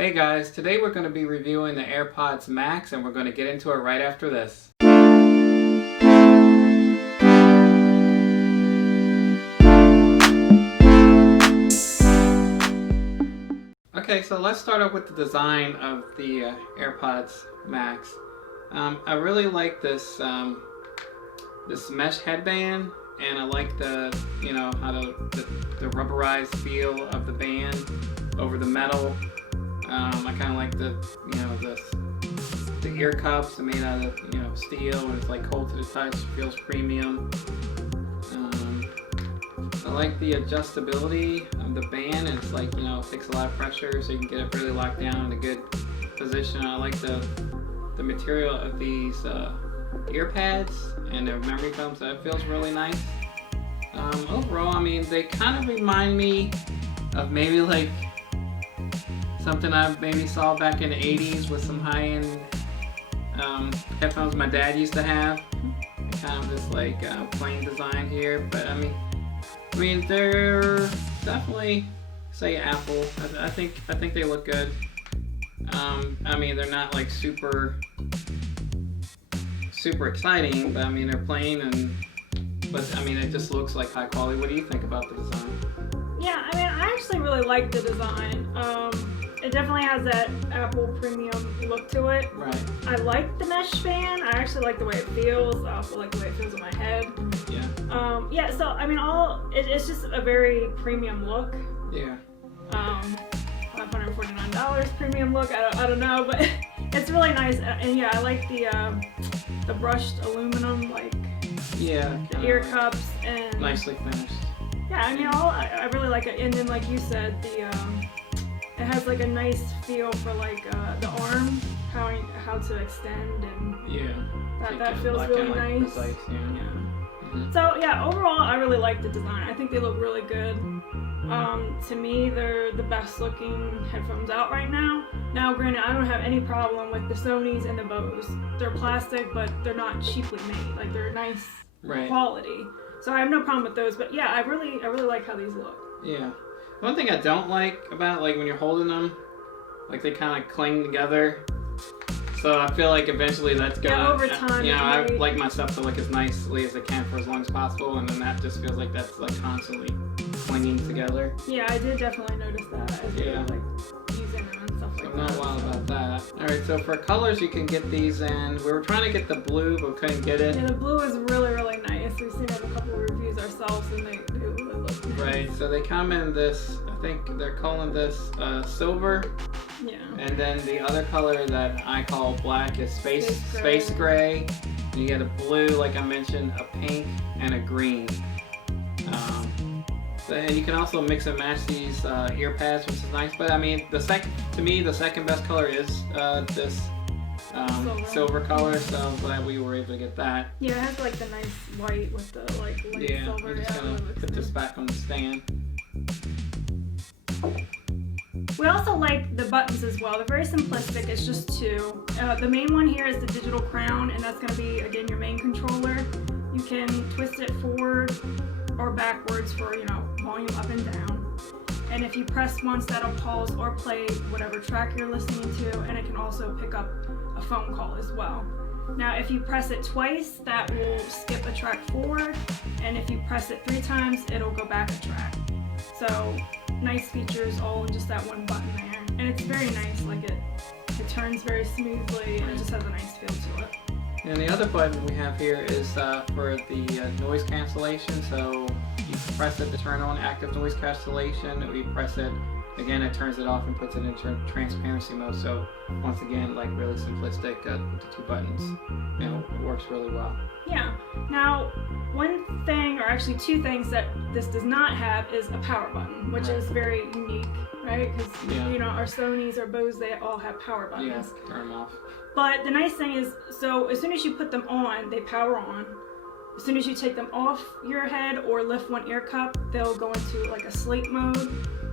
Hey guys, today we're going to be reviewing the AirPods Max and we're going to get into it right after this. Okay, so let's start off with the design of the AirPods Max. I really like this this mesh headband, and I like the the rubberized feel of the band over the metal. I kind of like the ear cups are made out of steel, and it's like cold to the touch, feels premium. I like the adjustability of the band, and it's like it takes a lot of pressure, so you can get it really locked down in a good position. I like the material of these ear pads and their memory foam, so it feels really nice. Overall, I mean, they kind of remind me of maybe like something I maybe saw back in the 80s with some high-end headphones my dad used to have. Kind of this like plain design here, but I mean they're definitely say Apple. I think they look good. I mean, they're not like super exciting, but I mean they're plain, but I mean it just looks like high quality. What do you think about the design? Yeah, I mean, I actually really like the design. It definitely has that Apple premium look to it. Right. I like the mesh band. I actually like the way it feels. I also like the way it feels in my head. Yeah. Yeah, so I mean, it's just a very premium look. Yeah. $549 premium look. I don't know, but it's really nice. And yeah, I like the brushed aluminum, like the ear cups, and nicely finished. Yeah, I mean, I really like it. And then, like you said, it has like a nice feel for like the arm, how to extend, and that feels really nice. Precise, yeah. Mm-hmm. So yeah, overall, I really like the design. I think they look really good. To me, they're the best looking headphones out right now. Now, granted, I don't have any problem with the Sonys and the Bose. They're plastic, but they're not cheaply made. Like, they're nice quality. So I have no problem with those. But yeah, I really like how these look. Yeah. One thing I don't like about, like, when you're holding them, like, they kind of cling together. So I feel like eventually that's gonna, over time. I like my stuff to look as nicely as it can for as long as possible, and then that just feels like that's like constantly clinging together. Yeah, I did definitely notice that as we were like using them and stuff like that. I'm not wild about that. Alright, so for colors you can get these in. We were trying to get the blue, but couldn't get it. Yeah, the blue is really nice. We've seen it in a couple of reviews ourselves, and they really look nice. Right, so they come in this, I think they're calling this silver. Yeah. And then the other color that I call black is space gray. And you get a blue, like I mentioned, a pink, and a green. And you can also mix and match these ear pads, which is nice. But I mean, to me, the second best color is this silver color. So I'm glad we were able to get that. Yeah, it has like the nice white with the like light silver. I'm just gonna put this back on the stand. We also like the buttons as well. They're very simplistic. It's just two. The main one here is the digital crown, and that's going to be, again, your main controller. You can twist it forward or backwards for, volume up and down. And if you press once, that'll pause or play whatever track you're listening to, and it can also pick up a phone call as well. Now, if you press it twice, that will skip a track forward, and if you press it 3 times, it'll go back a track. So, nice features all in just that one button there. And it's very nice, like it turns very smoothly, and it just has a nice feel to it. And the other button we have here is for the noise cancellation. So you press it to turn on active noise cancellation. If you press it again, it turns it off and puts it in transparency mode. So once again, like really simplistic, the 2 buttons, it works really well. Yeah. Now, one thing, or actually 2 things that this does not have is a power button, which is very unique, right? Because our Sonys or Bose, they all have power buttons. Yeah, turn them off. But the nice thing is, so as soon as you put them on, they power on. As soon as you take them off your head or lift one ear cup, they'll go into like a sleep mode.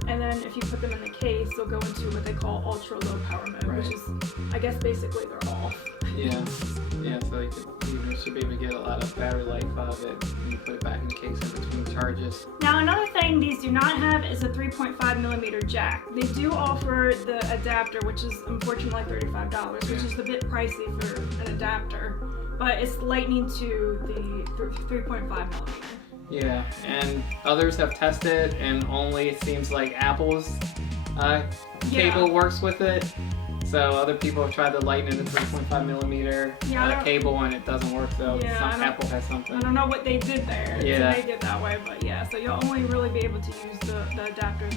And then if you put them in the case, they'll go into what they call ultra low power mode, which is, I guess, basically they're off. Yeah, so you should be able to get a lot of battery life out of it when you put it back in the case in between charges. Now another thing these do not have is a 3.5 millimeter jack. They do offer the adapter, which is unfortunately $35, which is a bit pricey for an adapter, but it's lightning to the 3.5 millimeter. Yeah, and others have tested, and only it seems like Apple's cable works with it. So other people have tried to lighten in the 3.5 millimeter cable, and it doesn't work. So Apple has something. I don't know what they did there to make it that way, but yeah. So you'll only really be able to use the adapter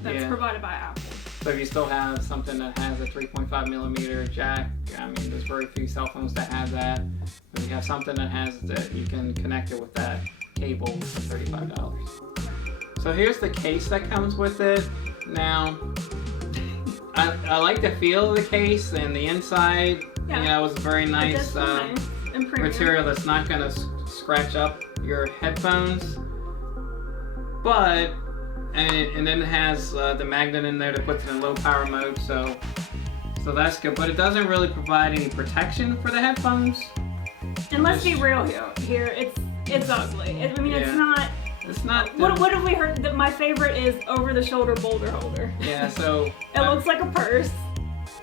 that's provided by Apple. So if you still have something that has a 3.5 millimeter jack, I mean, there's very few cell phones that have that. But if you have something that has that, you can connect it with that cable for $35. So here's the case that comes with it. Now, I like the feel of the case and the inside. You know, it's very nice material that's not going to scratch up your headphones. But and then it has the magnet in there that puts it in low power mode, so that's good. But it doesn't really provide any protection for the headphones. And let's be real here, it's ugly. I mean, it's not. It's not. What have we heard? That my favorite is over-the-shoulder boulder holder. Yeah, so it looks like a purse.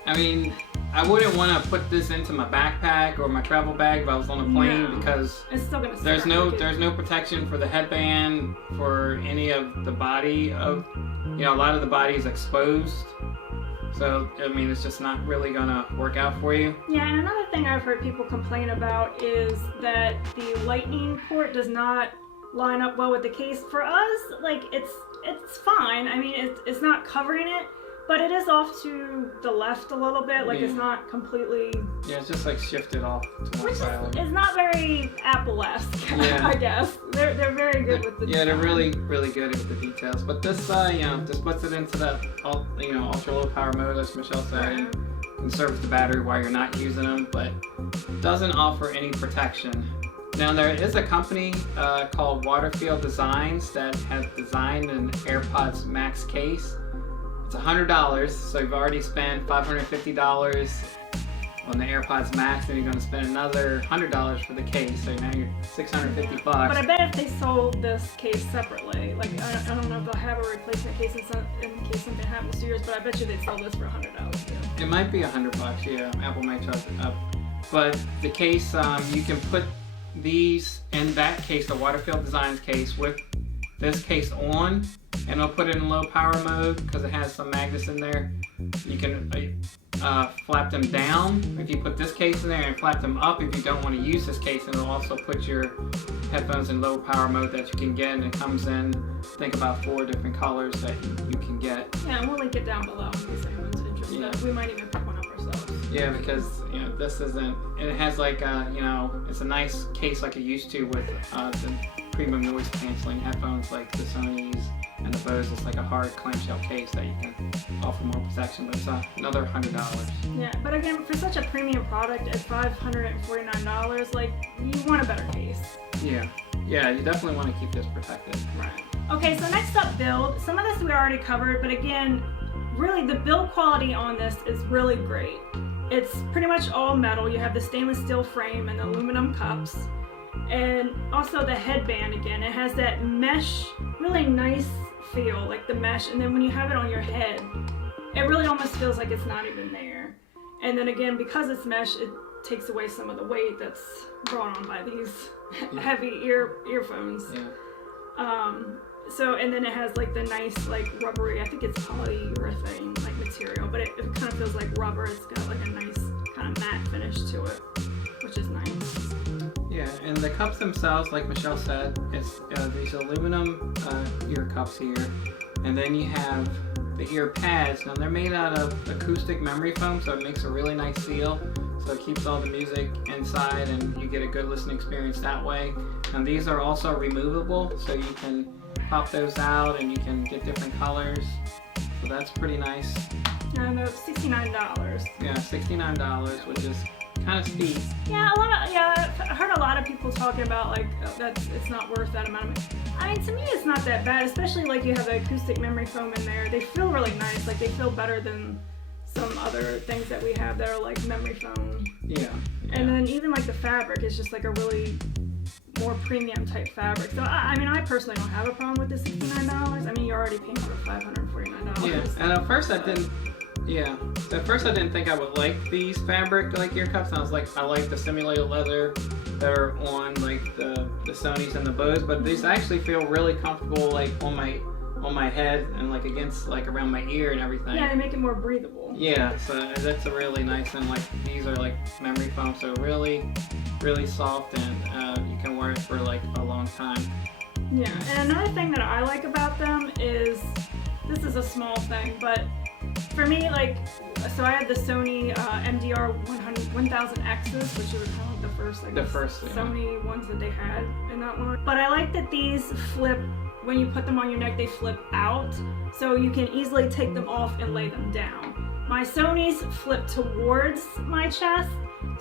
I mean, I wouldn't want to put this into my backpack or my travel bag if I was on a plane because it's still gonna there's no protection for the headband, for any of the body of, a lot of the body is exposed. So, I mean, it's just not really gonna work out for you. Yeah, and another thing I've heard people complain about is that the lightning port does not line up well with the case. For us, like, it's fine. I mean, it's not covering it, but it is off to the left a little bit. Like, it's not completely... Yeah, it's just like shifted off to one side. It's not very Apple-esque, I guess. They're very good with the design. They're really, really good with the details. But this, just puts it into that, ultra low power mode, as Michelle said, and conserves the battery while you're not using them, but doesn't offer any protection. Now, there is a company called Waterfield Designs that has designed an AirPods Max case. It's $100, so you've already spent $550 on the AirPods Max, and you're going to spend another $100 for the case, so now you're $650. But I bet if they sold this case separately, like, I don't know if they'll have a replacement case in case something happens to yours, but I bet you they'd sell this for $100 too. It might be $100, yeah. Apple might charge it up. But the case, you can put these in that case, the Waterfield Designs case, with this case on, and it'll put it in low power mode because it has some magnets in there. You can flap them down if you put this case in there, and flap them up if you don't want to use this case, and it'll also put your headphones in low power mode that you can get, and it comes in, I think, about 4 different colors that you can get. Yeah, and we'll link it down below in case anyone's interested. Yeah. We might even pick one up ourselves. Yeah, because this isn't, and it has like it's a nice case like it used to with the premium noise canceling headphones like the Sony's and the Bose. It's like a hard clamshell case that you can offer more protection, but it's another $100. Yeah, but again, for such a premium product at $549, like, you want a better case. Yeah, you definitely want to keep this protected. Right. Okay, so next up, build. Some of this we already covered, but again, really the build quality on this is really great. It's pretty much all metal. You have the stainless steel frame and the aluminum cups. And also the headband, again, it has that mesh, really nice feel, like the mesh. And then when you have it on your head, it really almost feels like it's not even there. And then again, because it's mesh, it takes away some of the weight that's brought on by these heavy earphones. Yeah. So, and then it has like the nice, like, rubbery, I think it's polyurethane, like, material, but it kind of feels like rubber. It's got like a nice kind of matte finish to it, which is nice. Yeah, and the cups themselves, like Michelle said, it's these aluminum ear cups here, and then you have the ear pads. Now they're made out of acoustic memory foam, so it makes a really nice seal. So it keeps all the music inside, and you get a good listening experience that way. And these are also removable, so you can pop those out and you can get different colors. So that's pretty nice. And they're $69. Yeah, $69, which is kind of steep. Yeah, I heard a lot of people talking about like it's not worth that amount of money. I mean, to me, it's not that bad, especially like you have the acoustic memory foam in there. They feel really nice. Like they feel better than some other things that we have that are like memory foam. Yeah. And then even like the fabric is just like a really more premium type fabric. So I mean, I personally don't have a problem with the $69. I mean, you're already paying for $549. Yeah, and at first I didn't. Yeah, at first I didn't think I would like these fabric like ear cups. And I was like, I like the simulated leather that are on like the Sonys and the Bose, but these actually feel really comfortable like on my head and like against like around my ear and everything. Yeah, they make it more breathable. Yeah, so that's a really nice, and like these are like memory foam, so really soft, and you can wear it for like a long time. Yeah, and another thing that I like about them is, this is a small thing, but for me, like, so I had the Sony MDR 1000Xs, which are kind of like the first Sony ones that they had in that line. But I like that these flip. When you put them on your neck, they flip out, so you can easily take them off and lay them down. My Sonys flip towards my chest,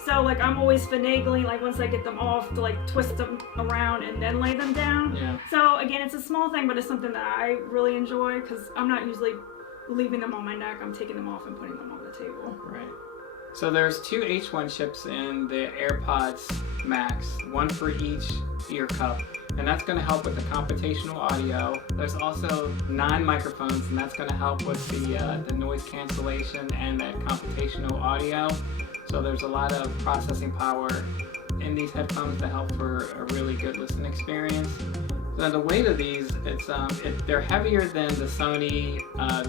so like I'm always finagling, like once I get them off, to like twist them around and then lay them down. Yeah. So again, it's a small thing, but it's something that I really enjoy because I'm not usually leaving them on my neck. I'm taking them off and putting them on the table. Right. So there's 2 H1 chips in the AirPods Max, one for each ear cup. And that's going to help with the computational audio. There's also 9 microphones, and that's going to help with the noise cancellation and that computational audio. So there's a lot of processing power in these headphones to help for a really good listening experience. Now the weight of these, they're heavier than the Sony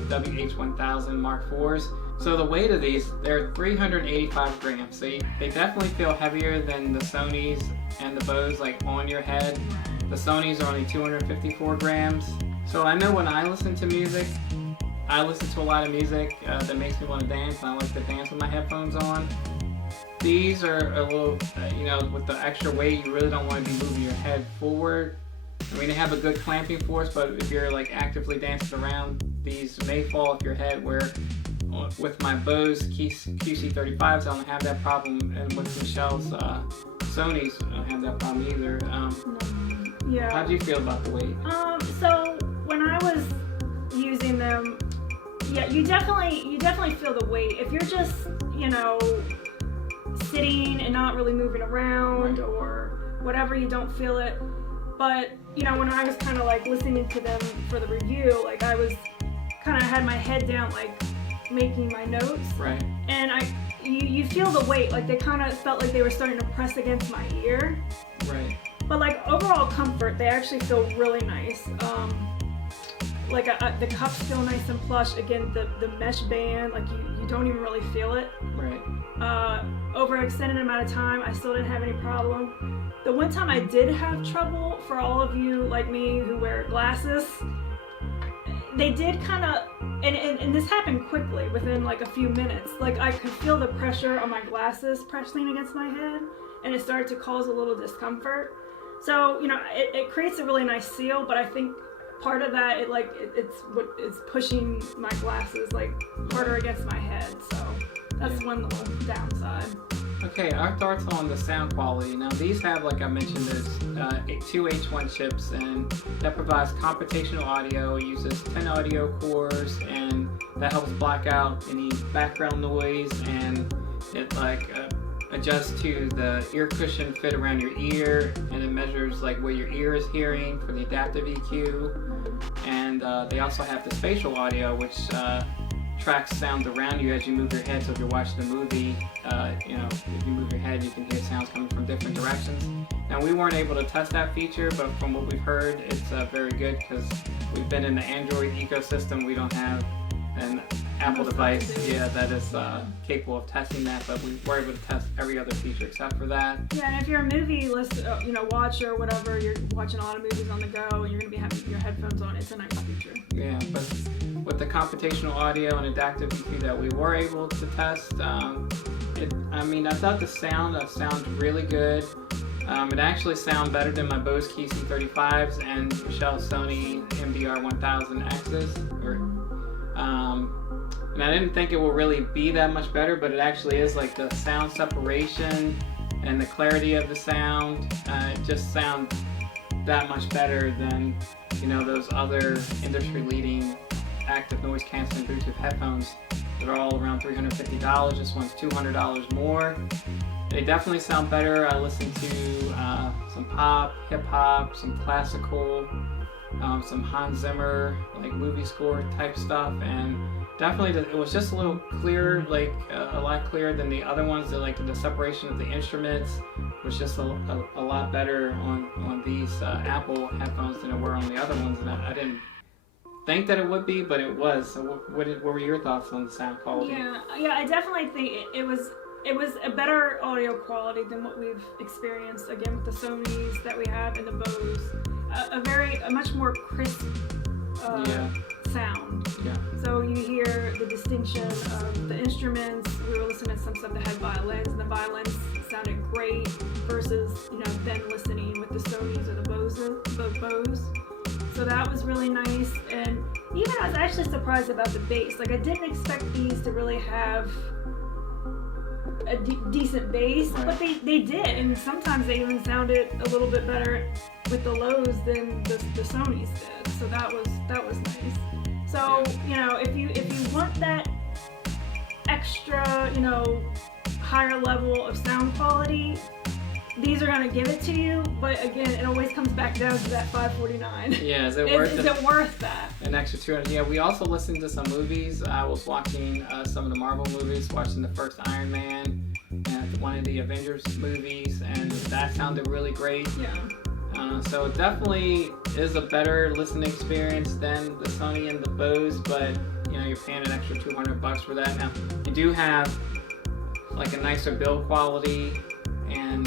WH-1000 Mark IVs. So the weight of these, they're 385 grams. So they definitely feel heavier than the Sonys and the Bose, like on your head. The Sonys are only 254 grams. So I know when I listen to music, I listen to a lot of music that makes me want to dance, and I like to dance with my headphones on. These are a little, with the extra weight, you really don't want to be moving your head forward. I mean, they have a good clamping force, but if you're like actively dancing around, these may fall off your head, where with my Bose QC35s, I don't have that problem, and with Michelle's Sonys, I don't have that problem either. Yeah. How do you feel about the weight? So when I was using them, yeah, you definitely feel the weight. If you're just, sitting and not really moving around, right, or whatever, you don't feel it. But, when I was kind of like listening to them for the review, like I was kind of had my head down, like making my notes. Right. And you feel the weight, like they kind of felt like they were starting to press against my ear. Right. But like overall comfort, they actually feel really nice. The cups feel nice and plush. Again, the mesh band, like you don't even really feel it. Right. Over an extended amount of time, I still didn't have any problem. The one time I did have trouble, for all of you like me who wear glasses, they did kind of, and this happened quickly, within like a few minutes. Like I could feel the pressure on my glasses pressing against my head, and it started to cause a little discomfort. So, it creates a really nice seal, but I think part of that, it's what is pushing my glasses like harder against my head. So that's one little downside. Okay, our thoughts on the sound quality. Now these have, like I mentioned, there's 2 H1 chips, and that provides computational audio. It uses 10 audio cores, and that helps block out any background noise, and it adjusts to the ear cushion fit around your ear, and it measures like what your ear is hearing for the adaptive EQ. And they also have the spatial audio, which tracks sounds around you as you move your head. So if you're watching a movie, if you move your head, you can hear sounds coming from different directions. Now we weren't able to test that feature, but from what we've heard, it's very good, because we've been in the Android ecosystem. We don't have an Apple device, that is capable of testing that, but we were able to test every other feature except for that. Yeah, and if you're a movie watcher or whatever, you're watching a lot of movies on the go, and you're going to be having your headphones on, it's a nice feature. Yeah, but with the computational audio and adaptive EQ that we were able to test, I thought the sound sounds really good. It actually sounds better than my Bose QC35s and Michelle's Sony MDR 1000Xs. And I didn't think it will really be that much better, but it actually is. Like the sound separation and the clarity of the sound, it just sounds that much better than those other industry-leading active noise canceling Bluetooth headphones. They're all around $350. This one's $200 more. They definitely sound better. I listened to some pop, hip hop, some classical, some Hans Zimmer, like movie score type stuff, and definitely it was just a little clearer, like a lot clearer than the other ones. Like the separation of the instruments was just a lot better on these Apple headphones than it were on the other ones, and I didn't think that it would be, but it was. So what were your thoughts on the sound quality? Yeah, I definitely think it was a better audio quality than what we've experienced again with the Sonys that we have and the Bose. A much more crisp sound. Yeah. So you hear the distinction of the instruments. We were listening to some stuff that had violins, and the violins sounded great versus then listening with the Sonys or the Bose. So that was really nice, and even I was actually surprised about the bass. Like I didn't expect these to really have a decent bass, right. But they did, and sometimes they even sounded a little bit better with the lows than the Sonys did. So that was nice. So if you want that extra higher level of sound quality, these are gonna give it to you. But again, it always comes back down to that $549. Yeah, is it worth that? An extra $200. Yeah, we also listened to some movies. I was watching some of the Marvel movies, watching the first Iron Man and one of the Avengers movies, and that sounded really great. Yeah. So it definitely is a better listening experience than the Sony and the Bose, but you're paying an extra $200 for that. Now you do have like a nicer build quality and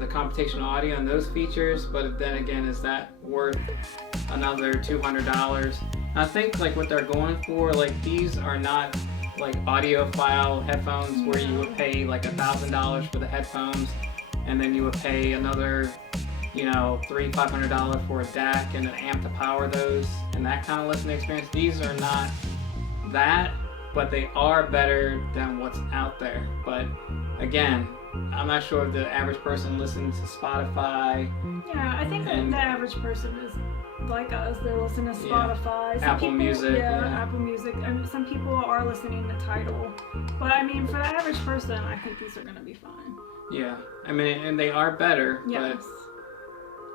the computational audio and those features, but then again, is that worth another $200? I think like what they're going for, like these are not like audiophile headphones where you would pay like $1,000 for the headphones, and then you would pay another $300-500 for a DAC and an amp to power those and that kind of listening experience. These are not that, but they are better than what's out there. But again, I'm not sure if the average person listens to Spotify. Yeah, I think that the average person is like us. They're listening to Spotify. Apple Music. Yeah, Apple Music. And some people are listening to Tidal. But I mean, for the average person, I think these are going to be fine. Yeah, I mean, and they are better. Yes.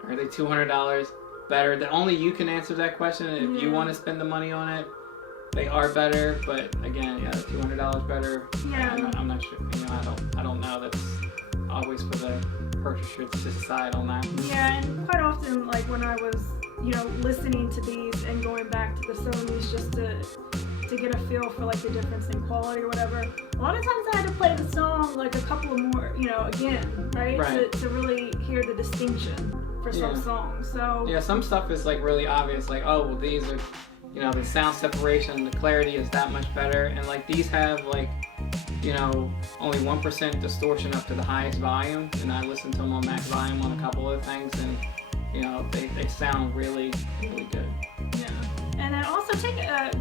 But are they $200 better? Only you can answer that question. If you want to spend the money on it, they are better. But again, $200 better. Yeah. I'm not sure. I don't know. That's always for the purchaser to decide on that. Yeah, and quite often, like when I was, listening to these and going back to the Sonys just to get a feel for like the difference in quality or whatever. A lot of times I had to play the song like a couple of more, again, right? To really hear the distinction for some songs. So yeah, some stuff is like really obvious, like these are, the sound separation, the clarity is that much better, and like these have like, only 1% distortion up to the highest volume, and I listened to them on max volume on a couple of things, and they sound really, really good. Yeah. And then also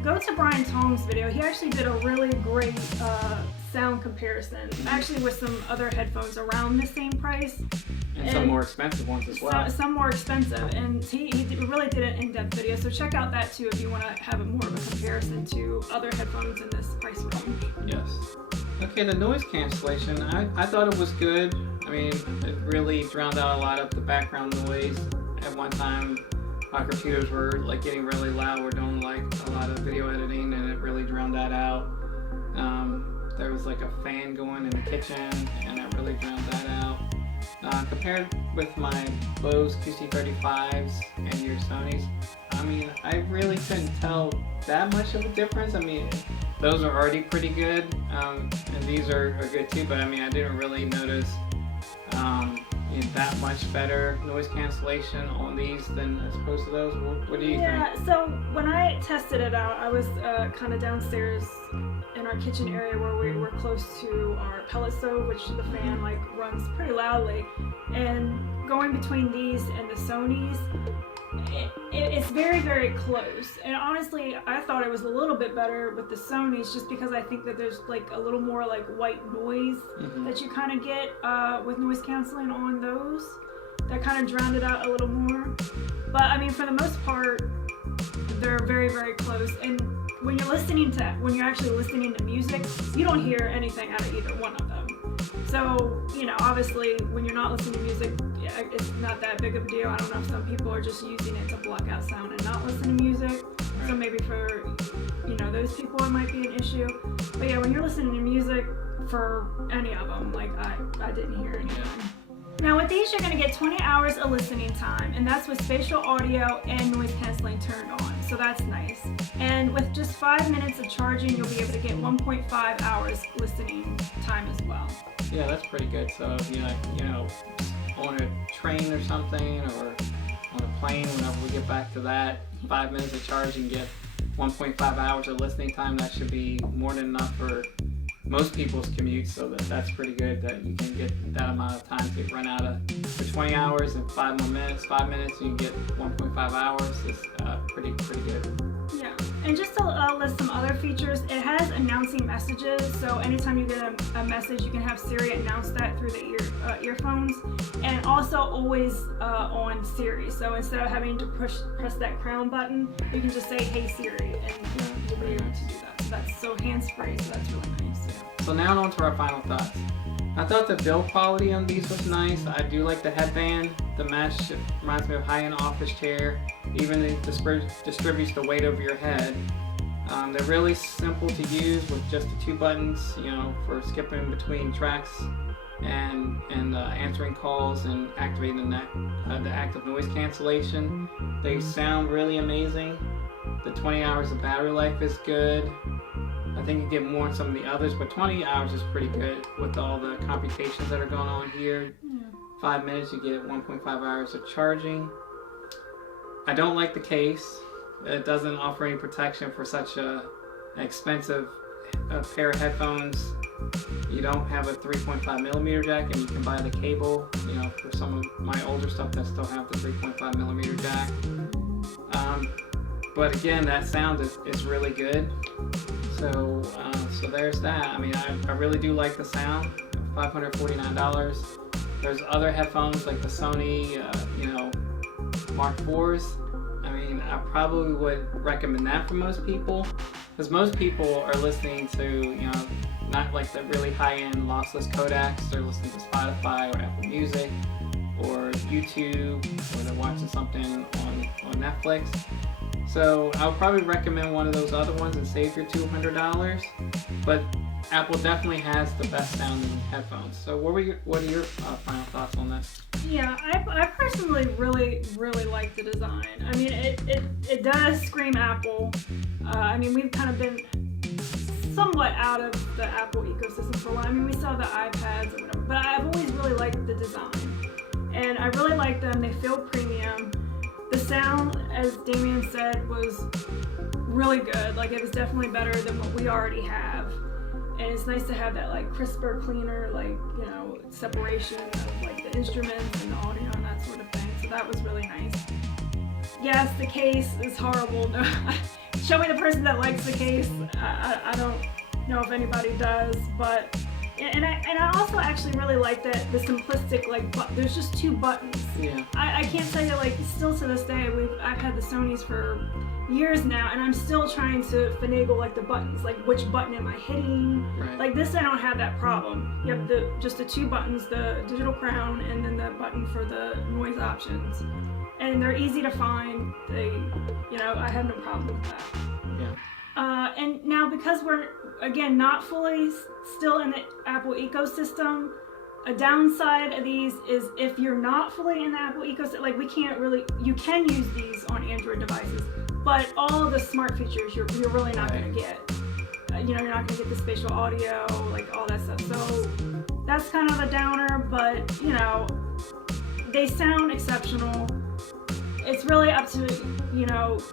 go to Brian Tong's video. He actually did a really great sound comparison, actually with some other headphones around the same price. And some more expensive ones as well. Some more expensive, and he really did an in-depth video. So check out that too if you want to have more of a comparison to other headphones in this price range. Yes. Okay, the noise cancellation, I thought it was good. I mean, it really drowned out a lot of the background noise. At one time, our computers were like getting really loud. We're doing like a lot of video editing, and it really drowned that out. There was like a fan going in the kitchen, and that really drowned that out. Compared with my Bose QC35s and your Sonys, I mean, I really couldn't tell that much of a difference. I mean, those are already pretty good, and these are good too, but I mean, I didn't really notice that much better noise cancellation on these than as opposed to those. What do you think? Yeah, so when I tested it out, I was kind of downstairs in our kitchen area where we were close to our pellet stove, which the fan like runs pretty loudly, and going between these and the Sonys, it's very, very close. And honestly, I thought it was a little bit better with the Sonys just because I think that there's like a little more like white noise that you kind of get with noise canceling on those. That kind of drowned it out a little more. But I mean, for the most part, they're very, very close. And when you're actually listening to music, you don't hear anything out of either one of them. So, obviously when you're not listening to music, it's not that big of a deal. I don't know if some people are just using it to block out sound and not listen to music. Right. So maybe for, those people it might be an issue. But yeah, when you're listening to music for any of them, like I didn't hear anything. Now with these, you're going to get 20 hours of listening time, and that's with spatial audio and noise canceling turned on, so that's nice. And with just 5 minutes of charging, you'll be able to get 1.5 hours listening time as well. Yeah, that's pretty good. So if you're on a train or something, or on a plane, whenever we get back to that, 5 minutes of charging, get 1.5 hours of listening time. That should be more than enough for most people's commutes, so that's pretty good that you can get that amount of time to run out of for 20 hours and 5 more minutes. 5 minutes, you can get 1.5 hours. It's pretty good. Yeah, and just to list some other features, it has announcing messages, so anytime you get a message, you can have Siri announce that through the earphones, and also always on Siri. So instead of having to press that crown button, you can just say, "Hey Siri," and you'll be able to do that. So that's hands-free, so that's really nice. Yeah. So now on to our final thoughts. I thought the build quality on these was nice. I do like the headband. The mesh reminds me of high-end office chair. Even it distributes the weight over your head. They're really simple to use with just the 2 buttons, for skipping between tracks and answering calls and activating the active noise cancellation. They sound really amazing. The 20 hours of battery life is good. I think you get more in some of the others, but 20 hours is pretty good with all the computations that are going on here. Yeah. 5 minutes, you get 1.5 hours of charging. I don't like the case. It doesn't offer any protection for such an expensive pair of headphones. You don't have a 3.5 millimeter jack, and you can buy the cable, for some of my older stuff that still have the 3.5 millimeter jack. But again, that sound is really good. So there's that. I mean, I really do like the sound. $549. There's other headphones like the Sony, Mark IVs. I mean, I probably would recommend that for most people, because most people are listening to, not like the really high-end lossless codecs. They're listening to Spotify or Apple Music or YouTube, or they're watching something on Netflix. So I would probably recommend one of those other ones and save your $200. But Apple definitely has the best sounding headphones. So what are your final thoughts on that? Yeah, I personally really, really like the design. I mean, it does scream Apple. I mean, we've kind of been somewhat out of the Apple ecosystem for a while. I mean, we saw the iPads or whatever, but I've always really liked the design. And I really like them. They feel premium. The sound, as Damien said, was really good. Like, it was definitely better than what we already have. And it's nice to have that, like, crisper, cleaner, like, separation of, like, the instruments and the audio and that sort of thing. So that was really nice. Yes, the case is horrible. No, show me the person that likes the case. I don't know if anybody does, but... And I also actually really like that the simplistic, like, there's just 2 buttons. Yeah. I can't tell you, like, still to this day, I've had the Sonys for years now, and I'm still trying to finagle, like, the buttons, like, which button am I hitting? Right. Like, this, I don't have that problem. You have just the 2 buttons, the digital crown, and then the button for the noise options. And they're easy to find. I have no problem with that. Yeah. And now, because we're, again, not fully still in the Apple ecosystem, a downside of these is if you're not fully in the Apple ecosystem, like, you can use these on Android devices, but all of the smart features you're really not going to get. You're not going to get the spatial audio, like, all that stuff. So that's kind of a downer, but, they sound exceptional. It's really up to,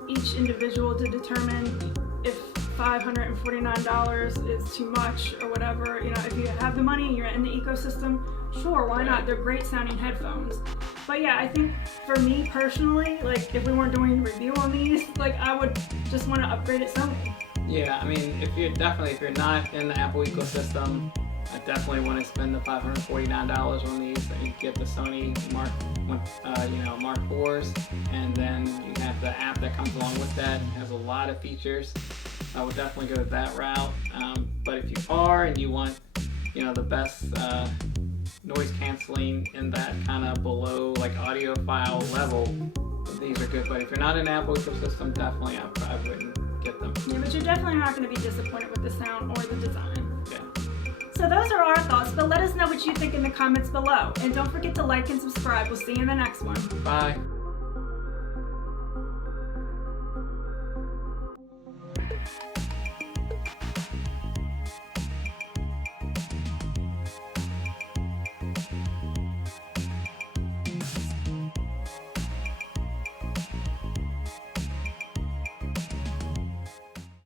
each individual to determine if $549 is too much or whatever. If you have the money and you're in the ecosystem, sure, why not? They're great sounding headphones. But yeah, I think for me personally, like, if we weren't doing a review on these, like, I would just want to upgrade it Sony. Yeah, I mean, if you're not in the Apple ecosystem, I definitely want to spend the $549 on these and get the Sony Mark 4s, and then you have the app that comes along with that. It has a lot of features. I would definitely go that route. But if you are and you want, the best noise canceling in that kind of below like audiophile level, these are good. But if you're not in Apple ecosystem, definitely I wouldn't get them. Yeah, but you're definitely not going to be disappointed with the sound or the design. Yeah. So those are our thoughts, but let us know what you think in the comments below. And don't forget to like and subscribe. We'll see you in the next one. Bye.